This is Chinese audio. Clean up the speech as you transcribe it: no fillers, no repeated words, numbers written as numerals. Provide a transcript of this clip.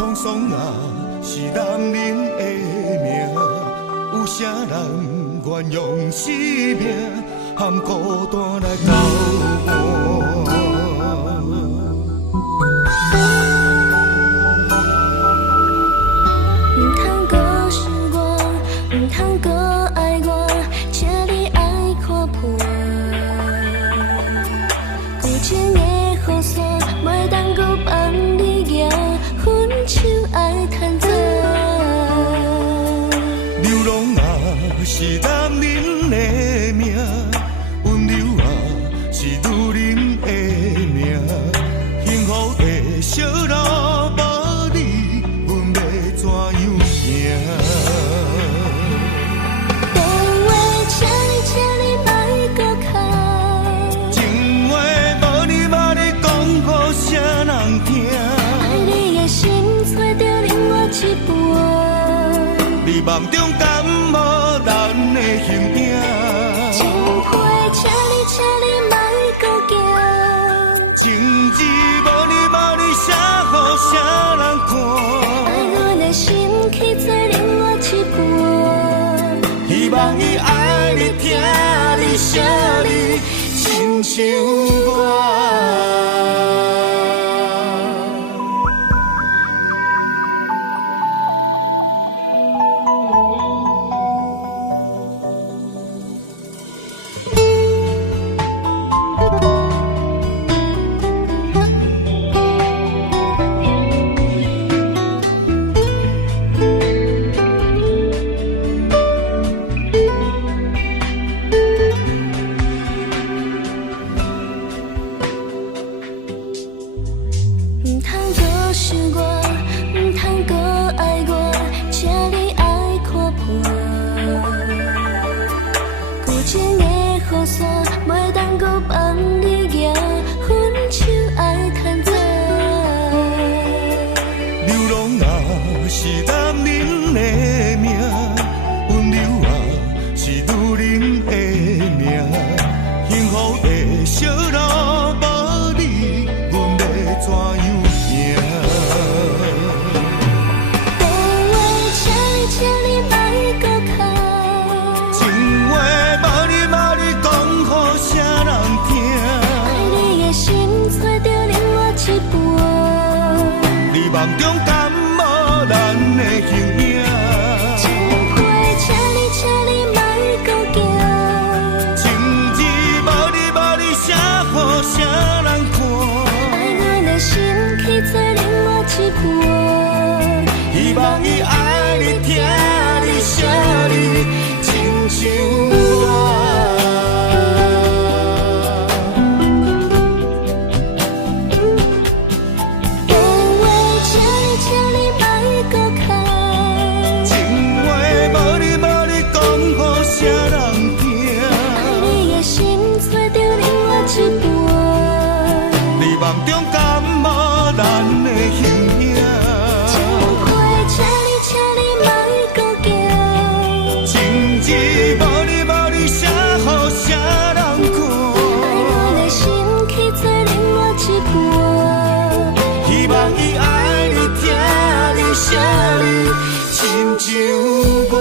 沧桑啊，是男人的命，有啥人愿用生命和孤单来交换？唔通搁想我，唔通搁爱我，请你爱看破。旧情的雨伞，袂当搁帮你摇，分手爱趁早。流浪啊，是男人的命，温柔啊，是女人的命。幸福的小路无你，阮要怎样行？电话，请你莫搁敲。情话无你嘛，你讲予啥人听？爱你的心揣着另外一半。你梦中敢无咱的形影？情花，请你莫搁行。情字无你嘛，你写予啥人看？爱阮的心去做另外一半。希望伊爱你、听你、惜你，亲像我。唔通搁想我，唔通搁爱我，请你爱看破。旧情的雨伞，袂当搁帮你摇，分手爱趁早。流浪啊，是男人的命，温柔啊，是女人的命。幸福的小路无你，阮要怎样行？电话，请你莫搁敲。情话无你嘛，你讲予啥人听？爱你的心揣着另外一半。你梦中敢无咱的形影？情花，请你莫搁行。情字无你写予啥人看？爱阮的心去做另外一半。希望伊爱你、听你、惜你，亲像我。电话，请你莫搁敲。情话无你讲予啥人听？爱你的心揣着另外一半。你梦中敢无咱的形影？情花，请你莫搁行。情字无你写予啥人看？爱阮的心去做另外一半。希望伊爱你、听你、惜你，亲像我。